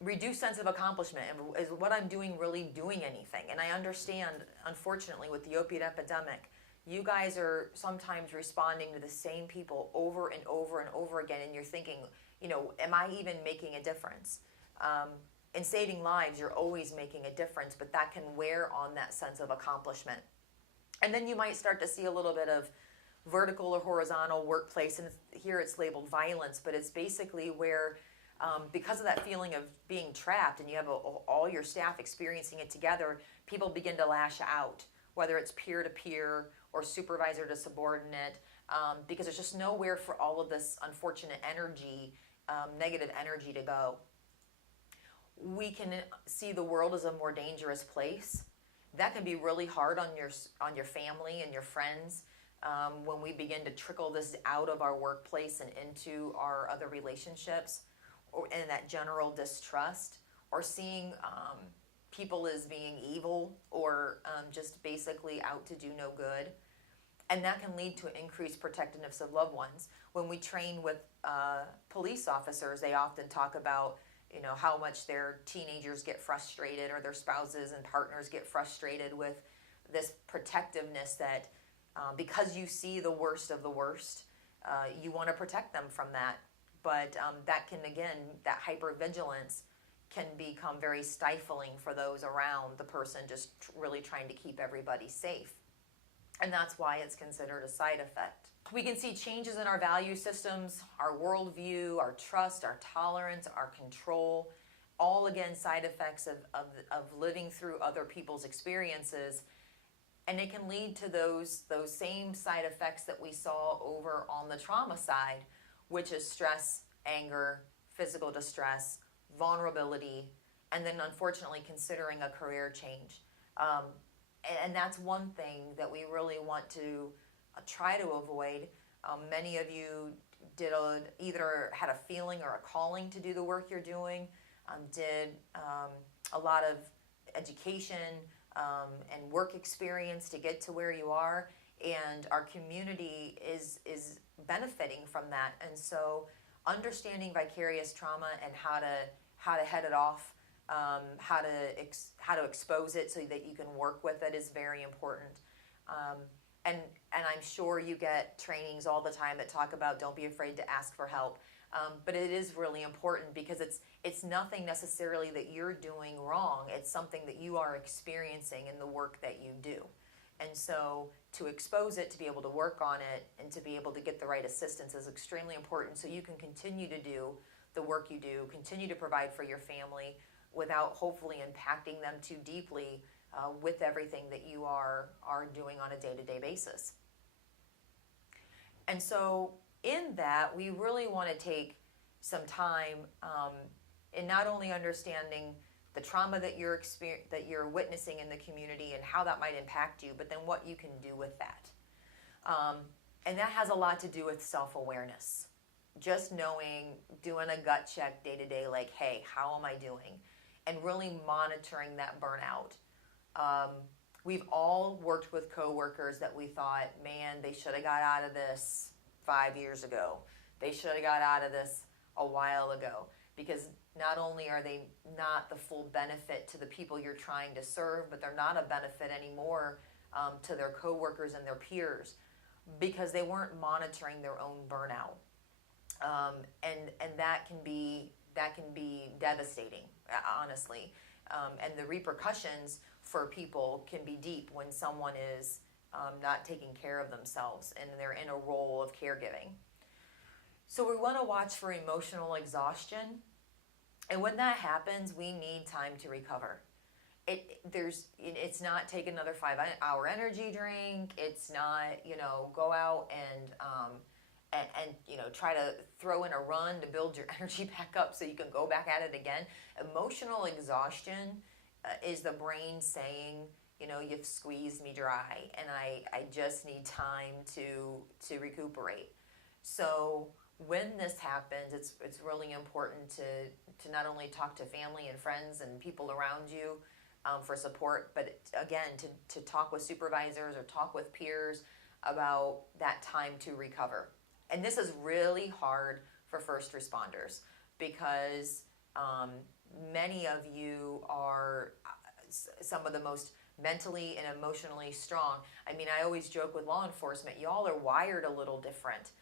Reduced sense of accomplishment. Is what I'm doing really doing anything? And I understand, unfortunately, with the opiate epidemic, you guys are sometimes responding to the same people over and over and over again, and you're thinking, am I even making a difference? In saving lives, you're always making a difference, but that can wear on that sense of accomplishment. And then you might start to see a little bit of vertical or horizontal workplace, and here it's labeled violence, but it's basically where because of that feeling of being trapped, and you have all your staff experiencing it together, people begin to lash out, whether it's peer-to-peer or supervisor to subordinate, because there's just nowhere for all of this unfortunate energy, negative energy to go. We can see the world as a more dangerous place. That can be really hard on your family and your friends when we begin to trickle this out of our workplace and into our other relationships, or in that general distrust, or seeing people as being evil, or just basically out to do no good. And that can lead to increased protectiveness of loved ones. When we train with police officers, they often talk about how much their teenagers get frustrated, or their spouses and partners get frustrated with this protectiveness that because you see the worst of the worst, you want to protect them from that. But that can, again, that hypervigilance can become very stifling for those around the person, just really trying to keep everybody safe. And that's why it's considered a side effect. We can see changes in our value systems, our worldview, our trust, our tolerance, our control, all again side effects of living through other people's experiences. And it can lead to those same side effects that we saw over on the trauma side, which is stress, anger, physical distress, vulnerability, and then unfortunately considering a career change. And that's one thing that we really want to try to avoid. Many of you either had a feeling or a calling to do the work you're doing, did a lot of education and work experience to get to where you are, and our community is benefiting from that. And so understanding vicarious trauma and how to head it off, how to expose it so that you can work with it is very important. And I'm sure you get trainings all the time that talk about don't be afraid to ask for help. But it is really important because it's nothing necessarily that you're doing wrong. It's something that you are experiencing in the work that you do. And so to expose it, to be able to work on it, and to be able to get the right assistance is extremely important, so you can continue to do the work you do, continue to provide for your family without hopefully impacting them too deeply with everything that you are doing on a day-to-day basis. And so in that, we really want to take some time in not only understanding the trauma that you're witnessing in the community and how that might impact you, but then what you can do with that. And that has a lot to do with self-awareness. Just knowing, doing a gut check day to day, like, hey, how am I doing? and really monitoring that burnout. We've all worked with coworkers that we thought, man, they should have got out of this 5 years ago. They should have got out of this a while ago, because not only are they not the full benefit to the people you're trying to serve, but they're not a benefit anymore to their coworkers and their peers, because they weren't monitoring their own burnout. And that can be devastating, honestly. And the repercussions for people can be deep when someone is not taking care of themselves and they're in a role of caregiving. So we want to watch for emotional exhaustion. And when that happens, we need time to recover. It's not take another 5-hour energy drink. It's not, go out and try to throw in a run to build your energy back up so you can go back at it again. Emotional exhaustion is the brain saying, you've squeezed me dry and I just need time to recuperate. So when this happens, it's really important to not only talk to family and friends and people around you for support, but again, to talk with supervisors or talk with peers about that time to recover. And this is really hard for first responders, because many of you are some of the most mentally and emotionally strong. I mean, I always joke with law enforcement, y'all are wired a little different.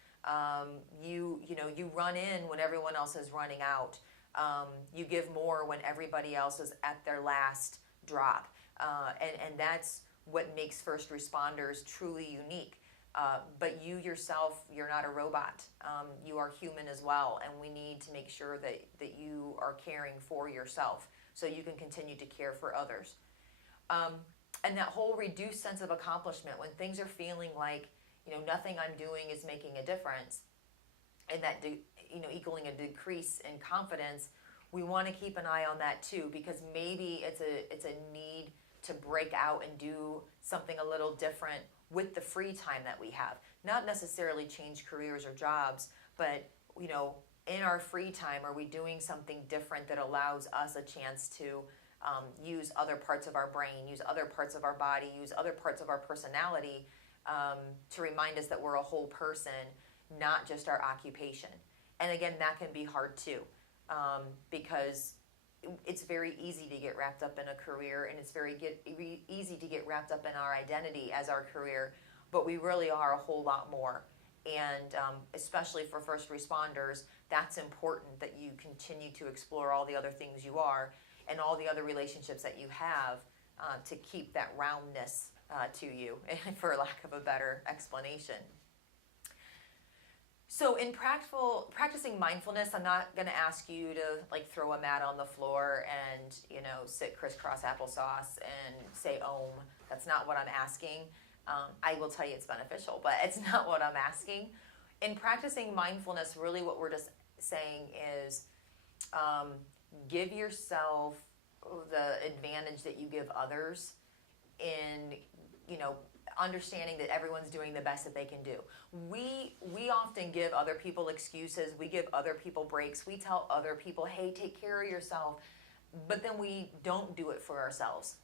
You run in when everyone else is running out. You give more when everybody else is at their last drop. And that's what makes first responders truly unique. But you yourself, you're not a robot. You are human as well, and we need to make sure that you are caring for yourself so you can continue to care for others. And that whole reduced sense of accomplishment, when things are feeling like, nothing I'm doing is making a difference, and that, equaling a decrease in confidence, we want to keep an eye on that too, because maybe it's a need to break out and do something a little different with the free time that we have. Not necessarily change careers or jobs, but, in our free time, are we doing something different that allows us a chance to use other parts of our brain, use other parts of our body, use other parts of our personality to remind us that we're a whole person, not just our occupation. And again, that can be hard too, because it's very easy to get wrapped up in a career, and it's very easy to get wrapped up in our identity as our career, but we really are a whole lot more. And especially for first responders, that's important that you continue to explore all the other things you are and all the other relationships that you have to keep that roundness to you, for lack of a better explanation. So in practicing mindfulness, I'm not going to ask you to throw a mat on the floor and sit crisscross applesauce and say Om. That's not what I'm asking. I will tell you it's beneficial, but it's not what I'm asking. In practicing mindfulness, really what we're just saying is give yourself the advantage that you give others in understanding that everyone's doing the best that they can do. We often give other people excuses. We give other people breaks. We tell other people, hey, take care of yourself. But then we don't do it for ourselves.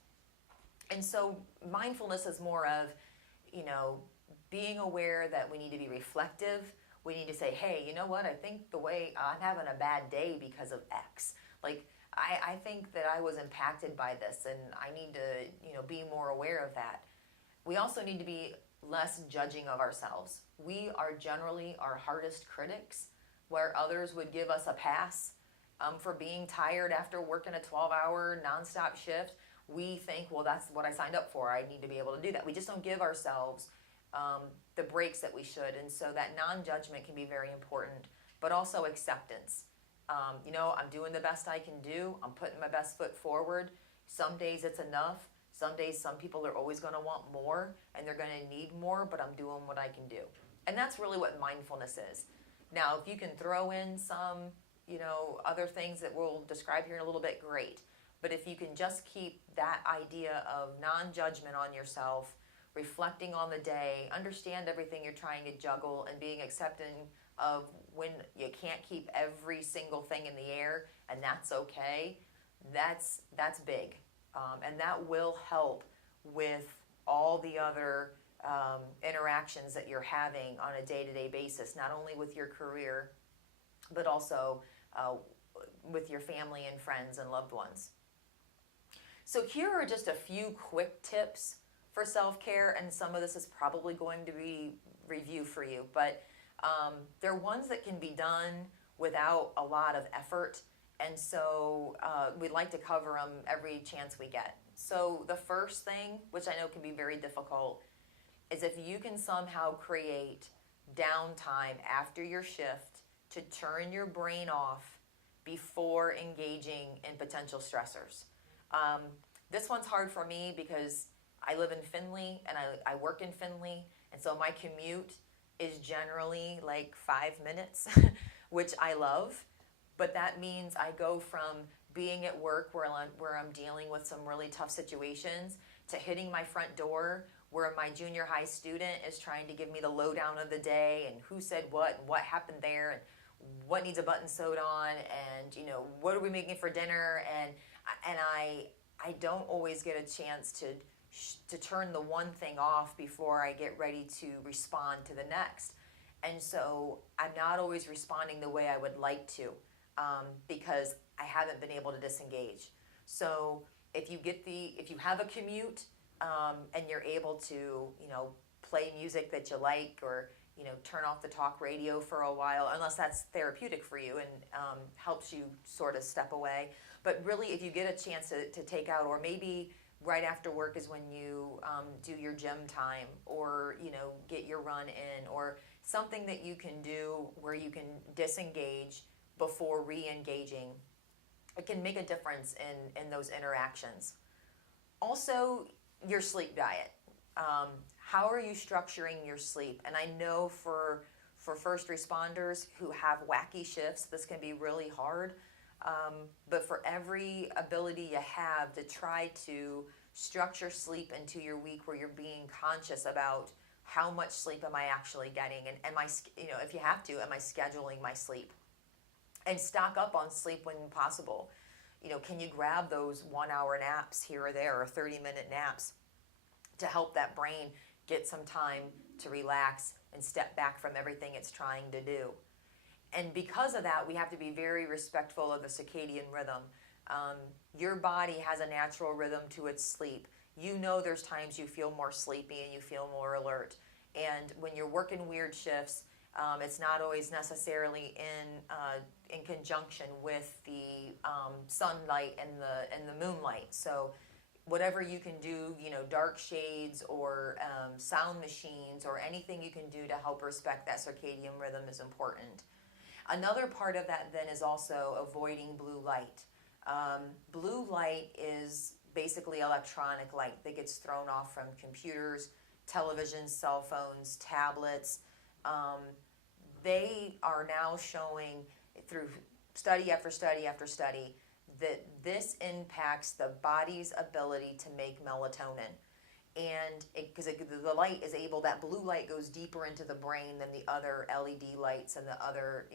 And so mindfulness is more of, being aware that we need to be reflective. We need to say, hey, you know what? I think the way I'm having a bad day because of X. I think that I was impacted by this, and I need to, be more aware of that. We also need to be less judging of ourselves. We are generally our hardest critics, where others would give us a pass for being tired after working a 12-hour nonstop shift. We think, well, that's what I signed up for. I need to be able to do that. We just don't give ourselves the breaks that we should. And so that non-judgment can be very important, but also acceptance. I'm doing the best I can do. I'm putting my best foot forward. Some days it's enough. Some days, some people are always going to want more, and they're going to need more, but I'm doing what I can do. And that's really what mindfulness is. Now, if you can throw in some, other things that we'll describe here in a little bit, great. But if you can just keep that idea of non-judgment on yourself, reflecting on the day, understand everything you're trying to juggle, and being accepting of when you can't keep every single thing in the air, and that's okay, that's big, and that will help with all the other interactions that you're having on a day-to-day basis, not only with your career, but also with your family and friends and loved ones. So here are just a few quick tips for self-care, and some of this is probably going to be review for you, but they're ones that can be done without a lot of effort, and so we'd like to cover them every chance we get. So the first thing, which I know can be very difficult, is if you can somehow create downtime after your shift to turn your brain off before engaging in potential stressors. This one's hard for me because I live in Findlay and I work in Findlay, and so my commute is generally like 5 minutes, which I love, but that means I go from being at work where I'm dealing with some really tough situations to hitting my front door where my junior high student is trying to give me the lowdown of the day and who said what and what happened there and what needs a button sewed on and what are we making for dinner, and I don't always get a chance to turn the one thing off before I get ready to respond to the next. And so I'm not always responding the way I would like to because I haven't been able to disengage. So if you have a commute and you're able to play music that you like, or turn off the talk radio for a while, unless that's therapeutic for you and helps you sort of step away. But really, if you get a chance to take out, or maybe right after work is when you do your gym time, or get your run in, or something that you can do where you can disengage before re-engaging, it can make a difference in those interactions. Also, your sleep diet. How are you structuring your sleep? And I know for first responders who have wacky shifts, this can be really hard. But for every ability you have to try to structure sleep into your week where you're being conscious about how much sleep am I actually getting, and am I, if you have to, am I scheduling my sleep? And stock up on sleep when possible. Can you grab those 1 hour naps here or there, or 30-minute naps to help that brain get some time to relax and step back from everything it's trying to do? And because of that, we have to be very respectful of the circadian rhythm. Your body has a natural rhythm to its sleep. There's times you feel more sleepy and you feel more alert. And when you're working weird shifts, it's not always necessarily in conjunction with the sunlight and the moonlight. So whatever you can do, dark shades or sound machines or anything you can do to help respect that circadian rhythm is important. Another part of that then is also avoiding blue light. Blue light is basically electronic light that gets thrown off from computers, televisions, cell phones, tablets. They are now showing through study after study after study that this impacts the body's ability to make melatonin. And because the light is able, that blue light goes deeper into the brain than the other LED lights and the other,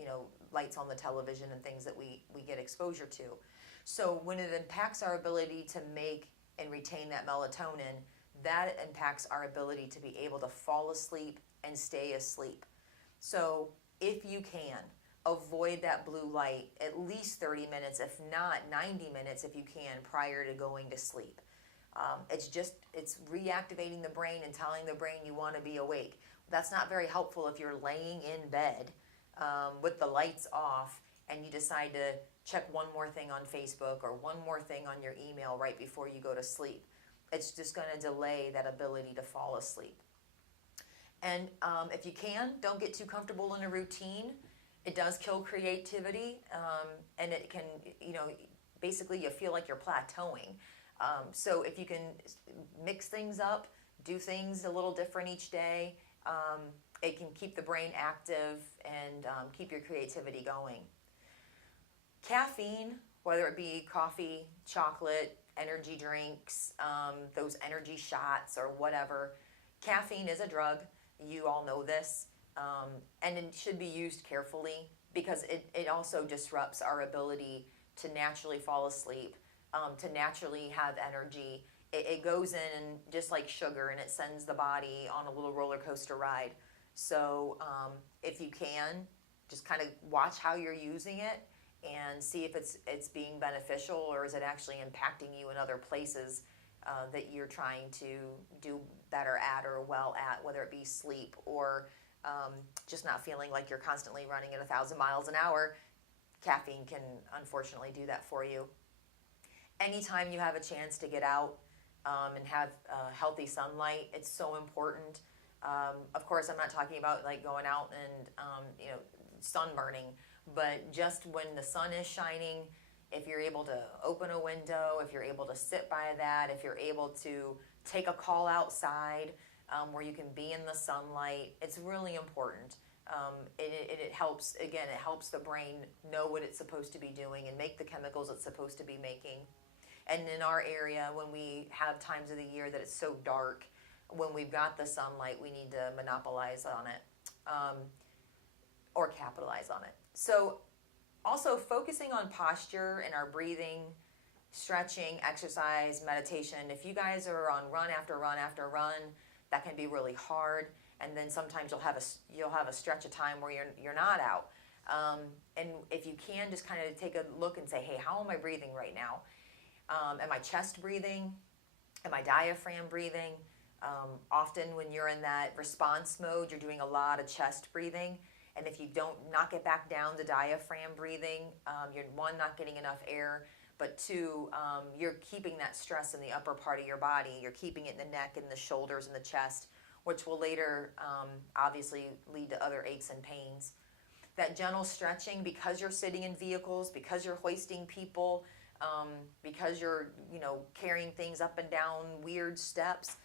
lights on the television and things that we get exposure to. So when it impacts our ability to make and retain that melatonin, that impacts our ability to be able to fall asleep and stay asleep. So if you can, avoid that blue light at least 30 minutes, if not 90 minutes if you can, prior to going to sleep. It's reactivating the brain and telling the brain you want to be awake. That's not very helpful if you're laying in bed with the lights off and you decide to check one more thing on Facebook or one more thing on your email right before you go to sleep. It's just going to delay that ability to fall asleep. And if you can, don't get too comfortable in a routine. It does kill creativity, and it can, basically you feel like you're plateauing. So if you can mix things up, do things a little different each day, it can keep the brain active and keep your creativity going. Caffeine, whether it be coffee, chocolate, energy drinks, those energy shots or whatever, caffeine is a drug. You all know this. And it should be used carefully because it also disrupts our ability to naturally fall asleep. to naturally have energy. It goes in and just like sugar, and it sends the body on a little roller coaster ride. So if you can, just kind of watch how you're using it and see if it's being beneficial, or is it actually impacting you in other places that you're trying to do better at or well at, whether it be sleep or just not feeling like you're constantly running at 1,000 miles an hour. Caffeine can unfortunately do that for you. Anytime you have a chance to get out and have healthy sunlight, it's so important. Of course, I'm not talking about like going out and sunburning, but just when the sun is shining, if you're able to open a window, if you're able to sit by that, if you're able to take a call outside where you can be in the sunlight, it's really important. It helps, again, it helps the brain know what it's supposed to be doing and make the chemicals it's supposed to be making. And in our area, when we have times of the year that it's so dark, when we've got the sunlight, we need to monopolize on it or capitalize on it. So also focusing on posture and our breathing, stretching, exercise, meditation. If you guys are on run after run after run, that can be really hard. And then sometimes you'll have a stretch of time where you're not out. And if you can, just kind of take a look and say, hey, how am I breathing right now? Am I chest breathing? Am I diaphragm breathing? Often when you're in that response mode, you're doing a lot of chest breathing. And if you don't knock it back down to diaphragm breathing, you're one, not getting enough air, but two, you're keeping that stress in the upper part of your body. You're keeping it in the neck and the shoulders and the chest, which will later obviously lead to other aches and pains. That gentle stretching, because you're sitting in vehicles, because you're hoisting people, because you're carrying things up and down weird steps,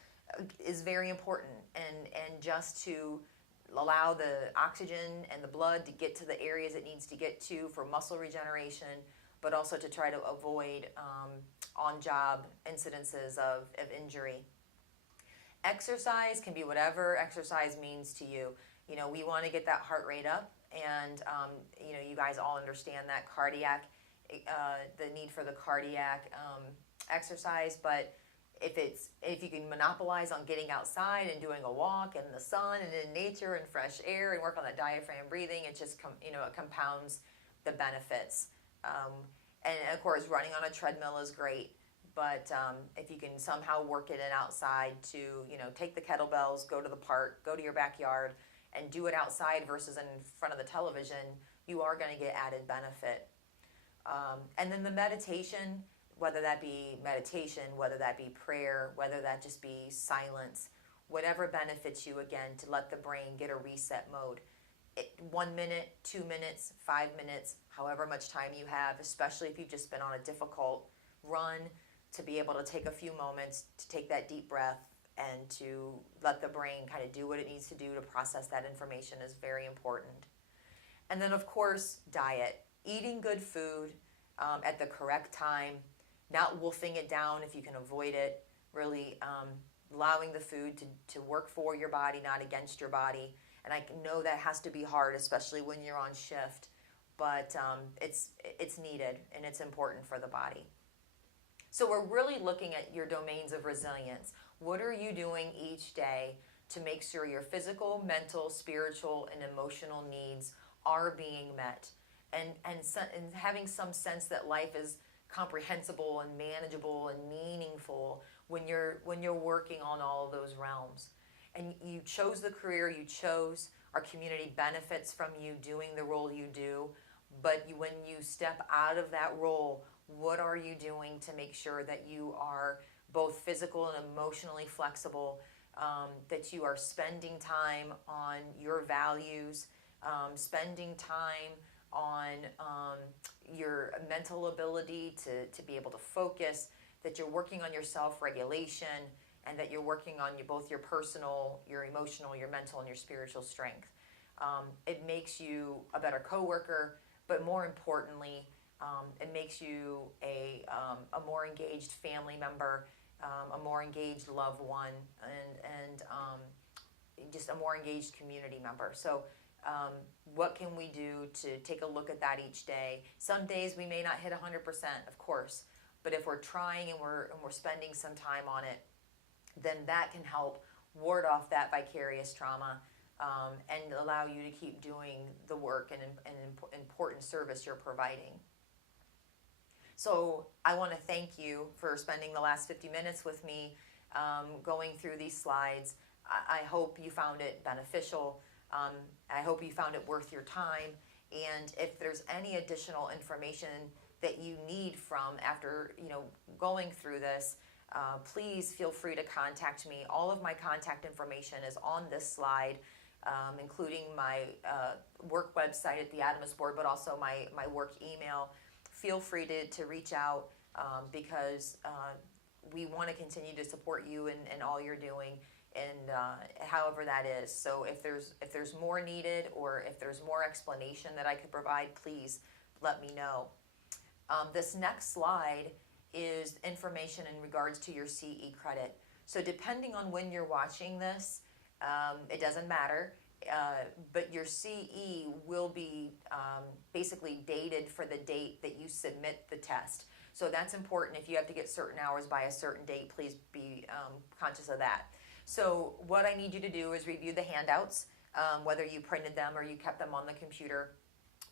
is very important. And just to allow the oxygen and the blood to get to the areas it needs to get to for muscle regeneration, but also to try to avoid on-job incidences of injury. Exercise can be whatever exercise means to you. We want to get that heart rate up, and you guys all understand that cardiac, the need for the cardiac exercise. But if you can monopolize on getting outside and doing a walk in the sun and in nature and fresh air and work on that diaphragm breathing, it just it compounds the benefits. And of course, running on a treadmill is great. But if you can somehow work it in outside to, take the kettlebells, go to the park, go to your backyard, and do it outside versus in front of the television, you are going to get added benefit. And then the meditation, whether that be meditation, whether that be prayer, whether that just be silence, whatever benefits you, again, to let the brain get a reset mode. 1 minute, 2 minutes, 5 minutes, however much time you have, especially if you've just been on a difficult run, to be able to take a few moments to take that deep breath and to let the brain kind of do what it needs to do to process that information is very important. And then, of course, diet. Eating good food at the correct time, not wolfing it down if you can avoid it, really allowing the food to work for your body, not against your body. And I know that has to be hard, especially when you're on shift, but it's needed and it's important for the body. So we're really looking at your domains of resilience. What are you doing each day to make sure your physical, mental, spiritual, and emotional needs are being met? And having some sense that life is comprehensible and manageable and meaningful when you're working on all of those realms. And you chose the career you chose. Our community benefits from you doing the role you do. But when you step out of that role, what are you doing to make sure that you are both physical and emotionally flexible, that you are spending time on your values, spending time on your mental ability to be able to focus, that you're working on your self-regulation, and that you're working on both your personal, your emotional, your mental, and your spiritual strength. It makes you a better coworker, but more importantly, it makes you a more engaged family member, a more engaged loved one, and just a more engaged community member. So what can we do to take a look at that each day? Some days we may not hit 100%, of course, but if we're trying and we're spending some time on it, then that can help ward off that vicarious trauma and allow you to keep doing the work and important service you're providing. So I want to thank you for spending the last 50 minutes with me going through these slides. I hope you found it beneficial. I hope you found it worth your time. And if there's any additional information that you need from after going through this, please feel free to contact me. All of my contact information is on this slide, including my work website at the ADAMHS board, but also my work email. Feel free to reach out because we want to continue to support you in all you're doing, and however that is. So if there's more needed, or if there's more explanation that I could provide, please let me know. This next slide is information in regards to your CE credit. So depending on when you're watching this, it doesn't matter, but your CE will be basically dated for the date that you submit the test. So that's important. If you have to get certain hours by a certain date, please be conscious of that. So what I need you to do is review the handouts, whether you printed them or you kept them on the computer,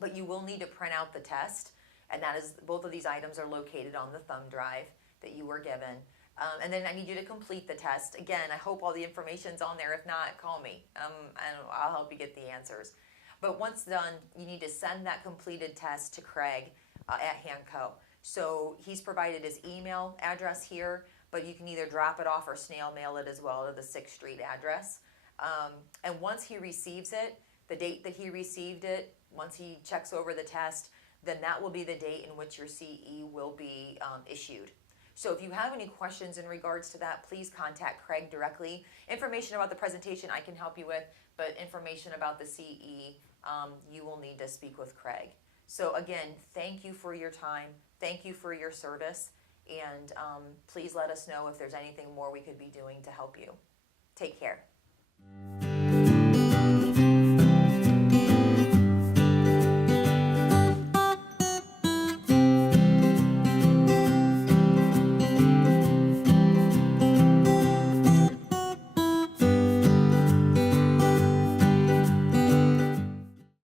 but you will need to print out the test. And that is, both of these items are located on the thumb drive that you were given. And then I need you to complete the test. Again, I hope all the information's on there. If not, call me, and I'll help you get the answers. But once done, you need to send that completed test to Craig at Hancock. So he's provided his email address here, but you can either drop it off or snail mail it as well to the 6th Street address. And once he receives it, the date that he received it, once he checks over the test, then that will be the date in which your CE will be issued. So if you have any questions in regards to that, please contact Craig directly. Information about the presentation I can help you with, but information about the CE, you will need to speak with Craig. So again, thank you for your time. Thank you for your service. And please let us know if there's anything more we could be doing to help you. Take care.